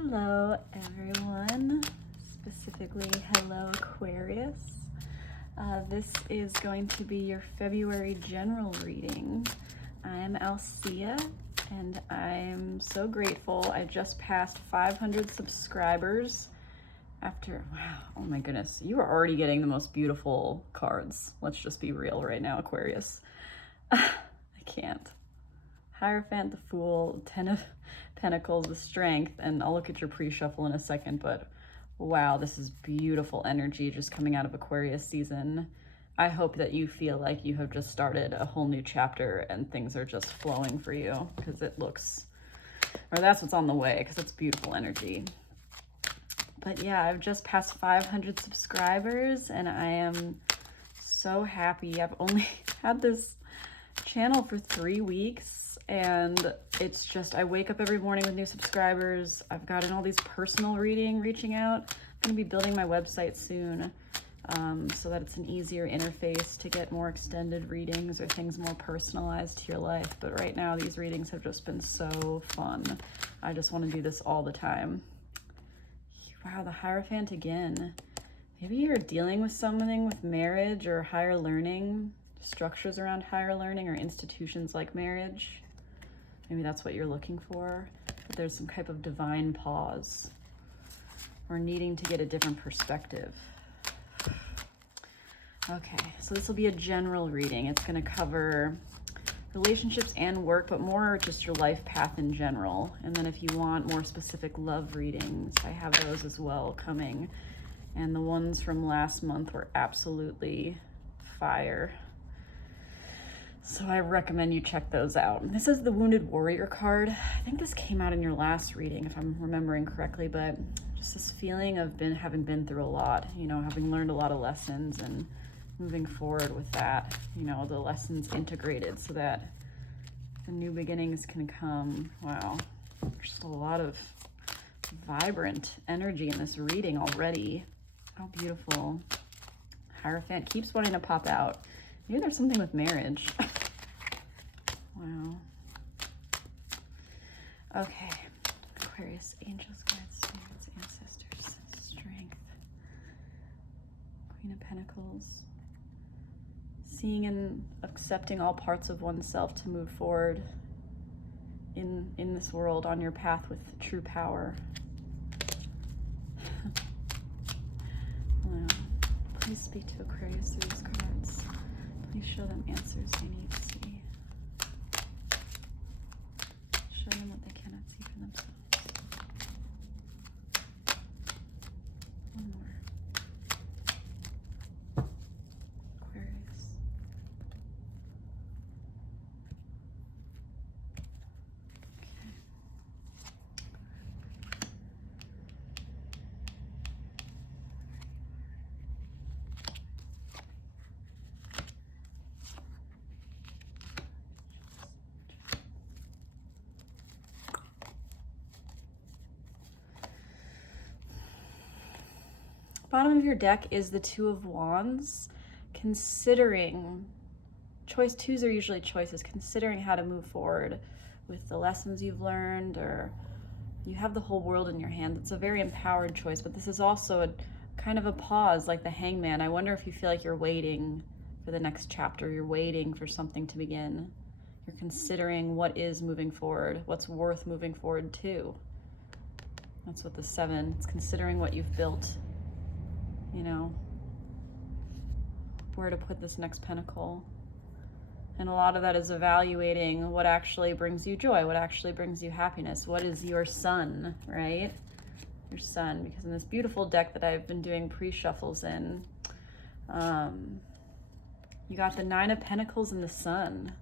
Hello everyone, specifically hello Aquarius. This is going to be your February general reading. I'm Alsea and I'm so grateful. I just passed 500 subscribers after, wow, oh my goodness, you are already getting the most beautiful cards. Let's just be real right now, Aquarius. I can't. Hierophant, the Fool, Ten of Pentacles, the Strength, and I'll look at your pre-shuffle in a second, but wow, this is beautiful energy just coming out of Aquarius season. I hope that you feel like you have just started a whole new chapter and things are just flowing for you, because it looks, or that's what's on the way, because it's beautiful energy. But yeah, I've just passed 500 subscribers and I am so happy. I've only had this channel for 3 weeks and it's just, I wake up every morning with new subscribers. I've gotten all these personal reaching out. I'm gonna be building my website soon so that it's an easier interface to get more extended readings or things more personalized to your life. But right now these readings have just been so fun. I just want to do this all the time. Wow, the Hierophant again. Maybe you're dealing with something with marriage or higher learning, structures around higher learning or institutions like marriage. Maybe that's what you're looking for, but there's some type of divine pause or needing to get a different perspective. Okay, so this will be a general reading. It's going to cover relationships and work, but more just your life path in general. And then if you want more specific love readings, I have those as well coming. And the ones from last month were absolutely fire. So I recommend you check those out. This is the Wounded Warrior card. I think this came out in your last reading, if I'm remembering correctly, but just this feeling of having been through a lot, you know, having learned a lot of lessons and moving forward with that, you know, the lessons integrated so that the new beginnings can come. Wow, just a lot of vibrant energy in this reading already. How beautiful. Hierophant keeps wanting to pop out. Maybe there's something with marriage. Wow. Okay. Aquarius, angels, guides, spirits, ancestors, strength. Queen of Pentacles. Seeing and accepting all parts of oneself to move forward in this world on your path with true power. Wow. Please speak to Aquarius through these cards. Please show them answers they need to see. Show them what they cannot see for themselves. One more. Aquarius. Okay. Bottom of your deck is the Two of Wands. Considering, choice twos are usually choices, considering how to move forward with the lessons you've learned, or you have the whole world in your hands. It's a very empowered choice, but this is also a kind of a pause, like the Hangman. I wonder if you feel like you're waiting for the next chapter. You're waiting for something to begin. You're considering what is moving forward, what's worth moving forward to. That's what the Seven, it's considering what you've built. You know, where to put this next pentacle. And a lot of that is evaluating what actually brings you joy, what actually brings you happiness. What is your sun, right? Your sun, because in this beautiful deck that I've been doing pre-shuffles in, you got the Nine of Pentacles and the Sun.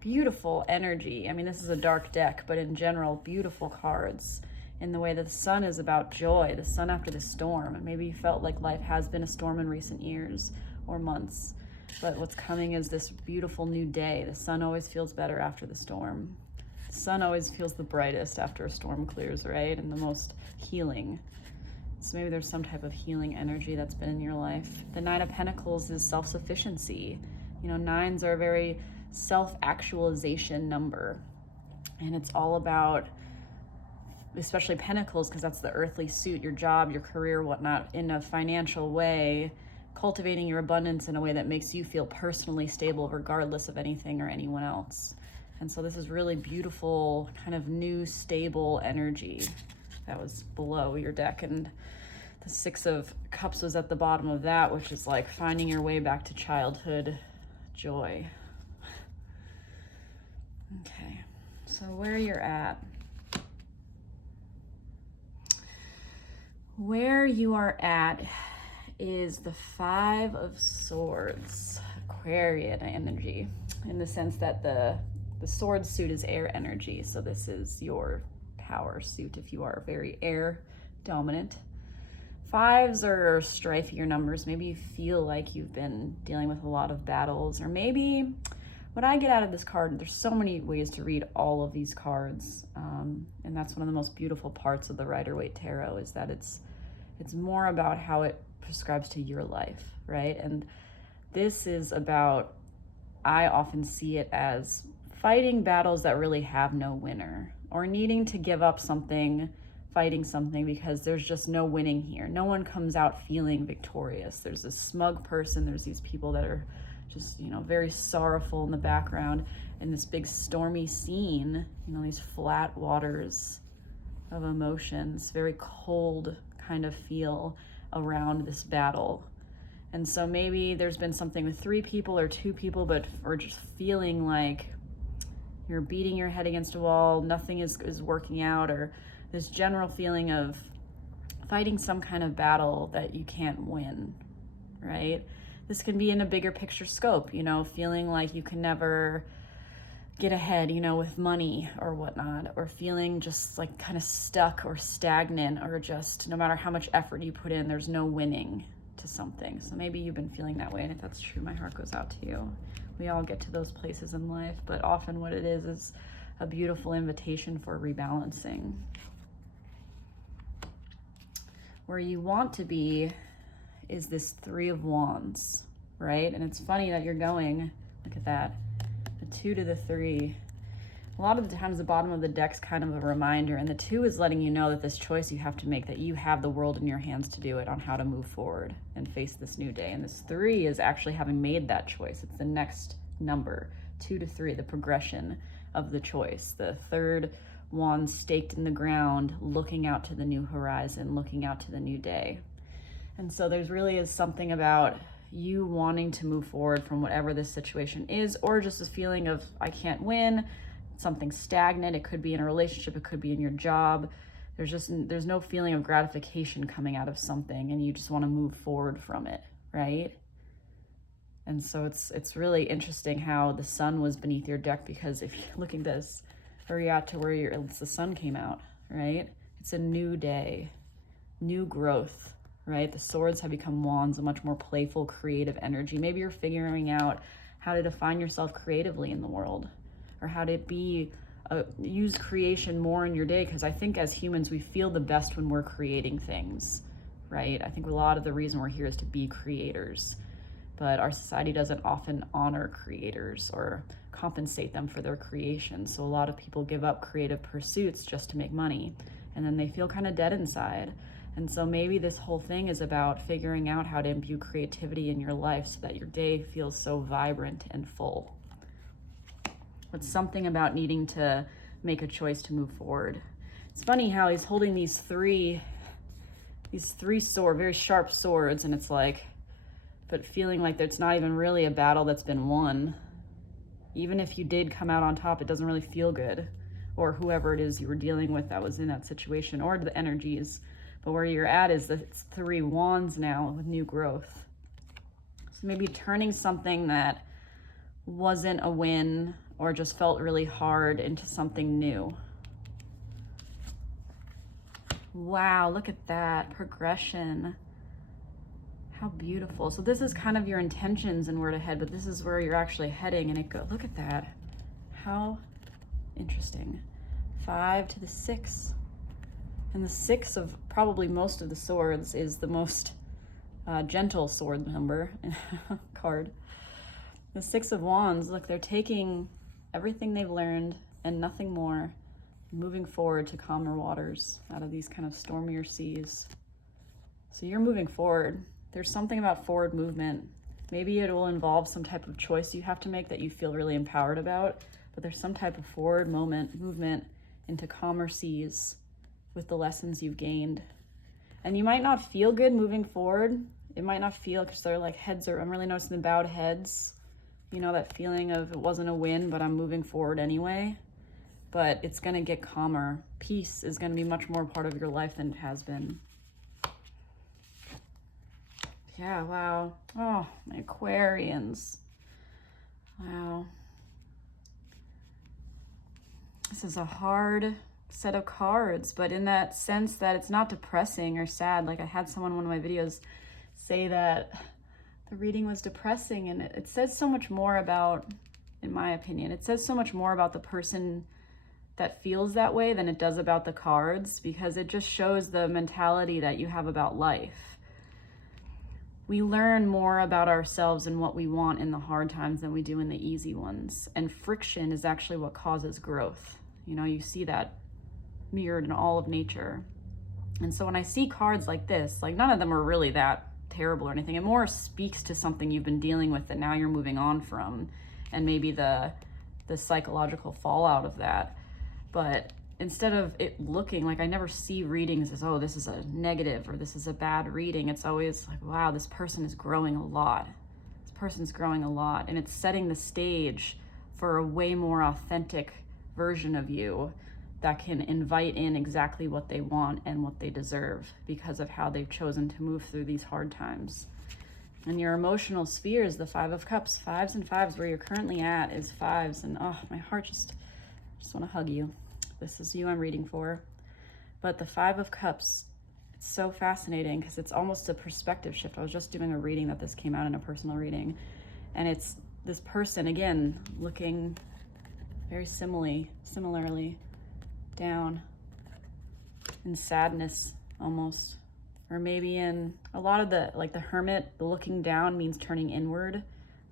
Beautiful energy. I mean, this is a dark deck, but in general, beautiful cards. In the way that the sun is about joy, the sun after the storm. And maybe you felt like life has been a storm in recent years or months, but what's coming is this beautiful new day. The sun always feels better after the storm. The sun always feels the brightest after a storm clears, right? And the most healing. So maybe there's some type of healing energy that's been in your life. The Nine of Pentacles is self-sufficiency. You know, nines are a very self-actualization number. And it's all about especially Pentacles, because that's the earthly suit, your job, your career, whatnot, in a financial way, cultivating your abundance in a way that makes you feel personally stable regardless of anything or anyone else. And so this is really beautiful, kind of new, stable energy that was below your deck. And the Six of Cups was at the bottom of that, which is like finding your way back to childhood joy. Okay, so where you're at. Where you are at is the Five of Swords, Aquarian energy, in the sense that the sword suit is air energy. So this is your power suit if you are very air dominant. Fives are strifier numbers. Maybe you feel like you've been dealing with a lot of battles, or maybe what I get out of this card, there's so many ways to read all of these cards. And that's one of the most beautiful parts of the Rider-Waite Tarot, is that it's more about how it prescribes to your life, right? And this is about, I often see it as fighting battles that really have no winner, or needing to give up something, fighting something because there's just no winning here. No one comes out feeling victorious. There's this smug person, there's these people that are just, you know, very sorrowful in the background in this big stormy scene, you know, these flat waters of emotions, very cold kind of feel around this battle. And so maybe there's been something with 3 people or 2 people, or just feeling like you're beating your head against a wall, nothing is working out, or this general feeling of fighting some kind of battle that you can't win, right? This can be in a bigger picture scope, you know, feeling like you can never get ahead, you know, with money or whatnot, or feeling just like kind of stuck or stagnant, or just no matter how much effort you put in, there's no winning to something. So maybe you've been feeling that way, and if that's true, my heart goes out to you. We all get to those places in life, but often what it is a beautiful invitation for rebalancing. Where you want to be is this 3 of Wands, right? And it's funny that you're going, look at that, the 2 to the 3. A lot of the times the bottom of the deck's kind of a reminder, and the 2 is letting you know that this choice you have to make, that you have the world in your hands to do it, on how to move forward and face this new day. And this 3 is actually having made that choice. It's the next number, 2 to 3, the progression of the choice. The 3rd wand staked in the ground, looking out to the new horizon, looking out to the new day. And so there's really is something about you wanting to move forward from whatever this situation is, or just a feeling of, I can't win, something stagnant. It could be in a relationship, it could be in your job. There's no feeling of gratification coming out of something, and you just want to move forward from it, right? And so it's really interesting how the sun was beneath your deck, because if you look at this, where you're at to where the sun came out, right? It's a new day, new growth, right? The swords have become wands, a much more playful, creative energy. Maybe you're figuring out how to define yourself creatively in the world, or how to use creation more in your day, because I think as humans, we feel the best when we're creating things, right? I think a lot of the reason we're here is to be creators, but our society doesn't often honor creators or compensate them for their creation. So a lot of people give up creative pursuits just to make money, and then they feel kind of dead inside. And so maybe this whole thing is about figuring out how to imbue creativity in your life so that your day feels so vibrant and full. It's something about needing to make a choice to move forward. It's funny how he's holding these three very sharp swords, and it's like, but feeling like it's not even really a battle that's been won. Even if you did come out on top, it doesn't really feel good, or whoever it is you were dealing with that was in that situation, or the energies. But where you're at is that it's 3 wands now with new growth. So maybe turning something that wasn't a win or just felt really hard into something new. Wow, look at that progression. How beautiful. So this is kind of your intentions and where to head, but this is where you're actually heading, and look at that. How interesting. 5 to the 6. And the 6 of probably most of the swords is the most gentle sword number card. The 6 of Wands, look, they're taking everything they've learned and nothing more, moving forward to calmer waters out of these kind of stormier seas. So you're moving forward. There's something about forward movement. Maybe it will involve some type of choice you have to make that you feel really empowered about, but there's some type of forward movement into calmer seas with the lessons you've gained. And you might not feel good moving forward. It might not feel, because they're like heads are, I'm really noticing the bowed heads. You know, that feeling of it wasn't a win, but I'm moving forward anyway. But it's gonna get calmer. Peace is gonna be much more part of your life than it has been. Yeah, wow. Oh, my Aquarians. Wow. This is a hard set of cards, but in that sense that it's not depressing or sad. Like I had someone in one of my videos say that the reading was depressing, and it says so much more about, in my opinion, it says so much more about the person that feels that way than it does about the cards, because it just shows the mentality that you have about life. We learn more about ourselves and what we want in the hard times than we do in the easy ones. And friction is actually what causes growth. You know, you see that mirrored in all of nature. And so when I see cards like this, like none of them are really that terrible or anything. It more speaks to something you've been dealing with that now you're moving on from, and maybe the psychological fallout of that. But instead of it looking like, I never see readings as, oh, this is a negative or this is a bad reading. It's always like, wow, this person is growing a lot. This person's growing a lot. And it's setting the stage for a way more authentic version of you that can invite in exactly what they want and what they deserve because of how they've chosen to move through these hard times. And your emotional sphere is the Five of Cups. Fives and fives, where you're currently at is fives. And oh, my heart just want to hug you. This is you I'm reading for. But the Five of Cups, it's so fascinating because it's almost a perspective shift. I was just doing a reading that this came out in a personal reading. And it's this person, again, looking very similarly down in sadness almost. Or maybe in a lot of the, like the Hermit, the looking down means turning inward,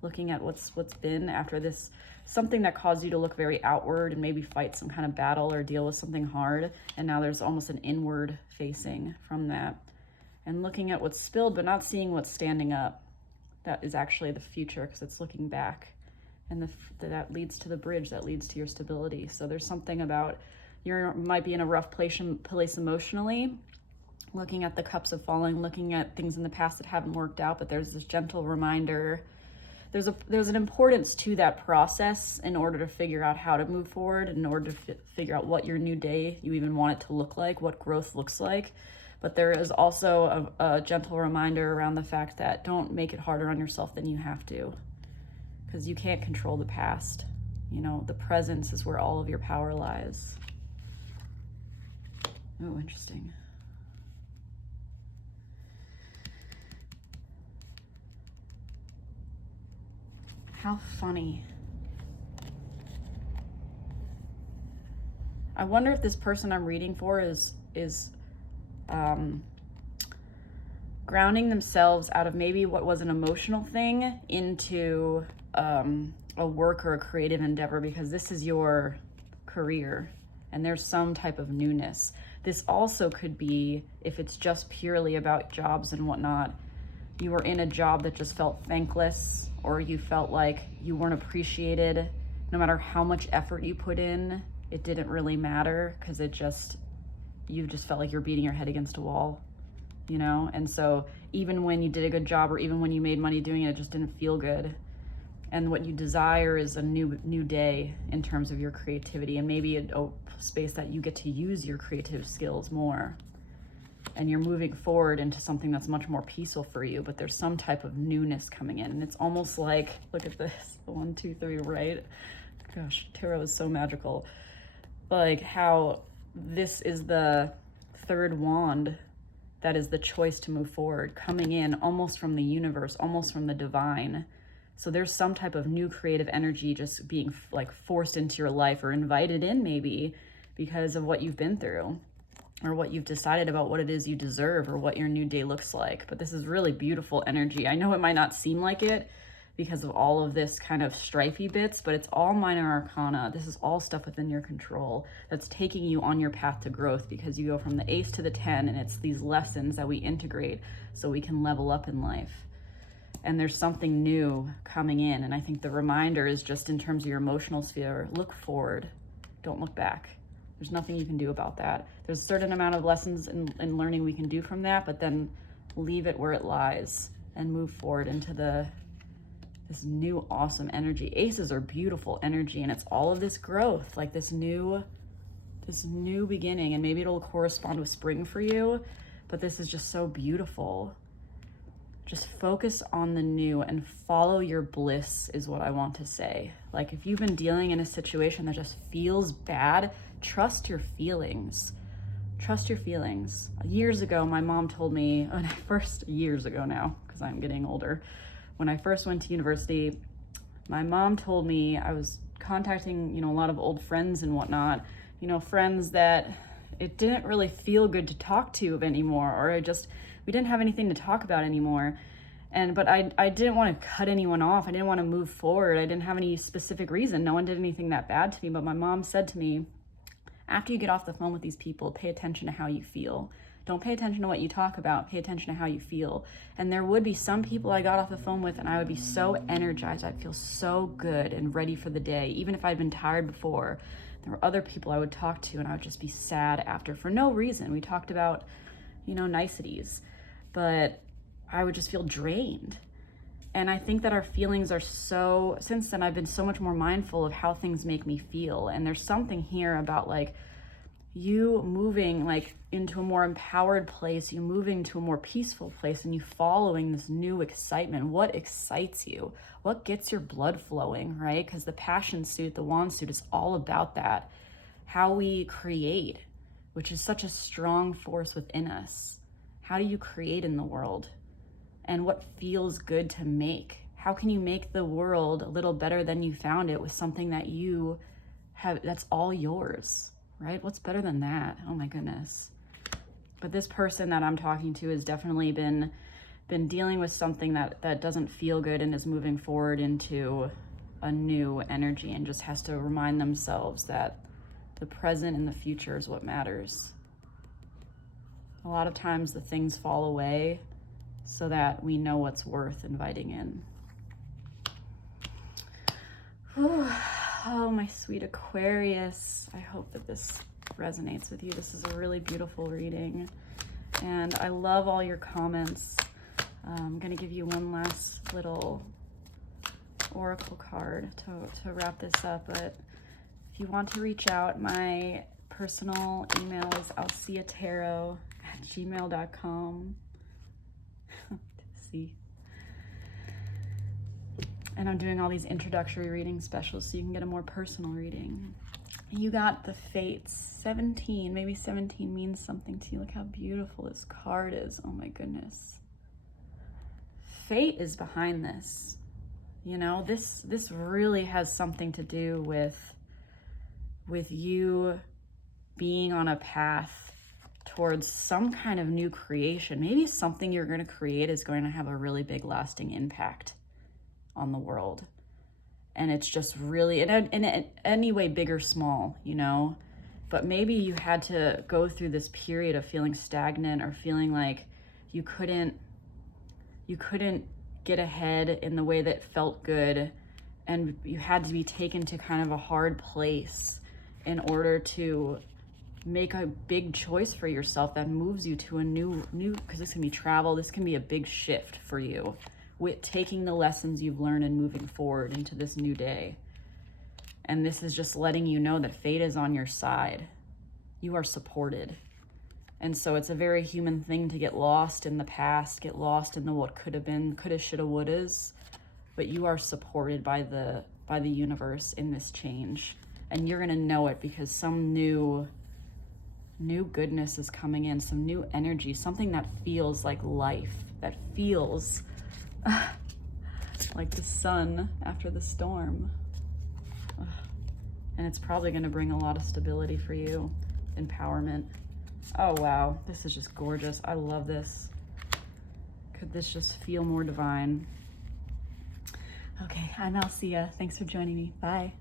looking at what's been after this, something that caused you to look very outward and maybe fight some kind of battle or deal with something hard. And now there's almost an inward facing from that. And looking at what's spilled, but not seeing what's standing up. That is actually the future, because it's looking back. And that leads to the bridge, that leads to your stability. So there's something about, you might be in a rough place emotionally, looking at the cups of falling, looking at things in the past that haven't worked out, but there's this gentle reminder. There's an importance to that process in order to figure out how to move forward, in order to figure out what your new day you even want it to look like, what growth looks like. But there is also a gentle reminder around the fact that don't make it harder on yourself than you have to, because you can't control the past. You know, the presence is where all of your power lies. Oh, interesting. How funny. I wonder if this person I'm reading for is grounding themselves out of maybe what was an emotional thing into a work or a creative endeavor, because this is your career and there's some type of newness. This also could be, if it's just purely about jobs and whatnot, you were in a job that just felt thankless, or you felt like you weren't appreciated. No matter how much effort you put in, it didn't really matter, because you just felt like you're beating your head against a wall, you know? And so even when you did a good job, or even when you made money doing it, it just didn't feel good. And what you desire is a new day in terms of your creativity, and maybe a space that you get to use your creative skills more. And you're moving forward into something that's much more peaceful for you, but there's some type of newness coming in. And it's almost like, look at this, 1, 2, 3, right? Gosh, tarot is so magical. Like how this is the third wand that is the choice to move forward, coming in almost from the universe, almost from the divine. So there's some type of new creative energy just being like forced into your life, or invited in maybe because of what you've been through, or what you've decided about what it is you deserve, or what your new day looks like. But this is really beautiful energy. I know it might not seem like it, because of all of this kind of strifey bits, but it's all minor arcana. This is all stuff within your control that's taking you on your path to growth, because you go from the ace to the 10, and it's these lessons that we integrate so we can level up in life. And there's something new coming in. And I think the reminder is just in terms of your emotional sphere, look forward, don't look back. There's nothing you can do about that. There's a certain amount of lessons and learning we can do from that, but then leave it where it lies and move forward into this new awesome energy. Aces are beautiful energy, and it's all of this growth, like this new beginning. And maybe it'll correspond with spring for you, but this is just so beautiful. Just focus on the new and follow your bliss is what I want to say. Like, if you've been dealing in a situation that just feels bad, trust your feelings. Trust your feelings. Years ago, my mom told me, years ago now, because I'm getting older, when I first went to university, my mom told me, I was contacting, a lot of old friends and whatnot, friends that it didn't really feel good to talk to anymore, or we didn't have anything to talk about anymore. But I didn't want to cut anyone off. I didn't want to move forward. I didn't have any specific reason. No one did anything that bad to me. But my mom said to me, after you get off the phone with these people, pay attention to how you feel. Don't pay attention to what you talk about. Pay attention to how you feel. And there would be some people I got off the phone with, and I would be so energized. I'd feel so good and ready for the day, even if I'd been tired before. There were other people I would talk to, and I would just be sad after for no reason. We talked about, niceties. But I would just feel drained. And I think that our feelings are since then I've been so much more mindful of how things make me feel. And there's something here about like you moving like into a more empowered place, you moving to a more peaceful place, and you following this new excitement. What excites you? What gets your blood flowing, right? Because the passion suit, the wand suit is all about that. How we create, which is such a strong force within us. How do you create in the world? And what feels good to make? How can you make the world a little better than you found it with something that you have, that's all yours, right? What's better than that? Oh my goodness. But this person that I'm talking to has definitely been dealing with something that doesn't feel good, and is moving forward into a new energy, and just has to remind themselves that the present and the future is what matters. A lot of times the things fall away so that we know what's worth inviting in. Whew. Oh, my sweet Aquarius. I hope that this resonates with you. This is a really beautiful reading, and I love all your comments. I'm going to give you one last little oracle card to wrap this up, but if you want to reach out, my personal email is alseatarot@gmail.com. See? And I'm doing all these introductory reading specials so you can get a more personal reading. You got the Fates, 17. Maybe 17 means something to you. Look how beautiful this card is. Oh my goodness. Fate is behind this. This really has something to do with you being on a path towards some kind of new creation. Maybe something you're going to create is going to have a really big lasting impact on the world. And it's just really, in any way, big or small, but maybe you had to go through this period of feeling stagnant, or feeling like you couldn't get ahead in the way that felt good, and you had to be taken to kind of a hard place in order to make a big choice for yourself that moves you to a new, because this can be travel, this can be a big shift for you, with taking the lessons you've learned and moving forward into this new day. And this is just letting you know that fate is on your side. You are supported. And so it's a very human thing to get lost in the past, get lost in the what could have been, coulda, shoulda, wouldas, but you are supported by the universe in this change. And you're gonna know it, because some new goodness is coming in, some new energy, something that feels like life, that feels like the sun after the storm. And it's probably going to bring a lot of stability for you, empowerment. Oh wow, this is just gorgeous. I love this. Could this just feel more divine? Okay, I'm Alsea. Thanks for joining me. Bye.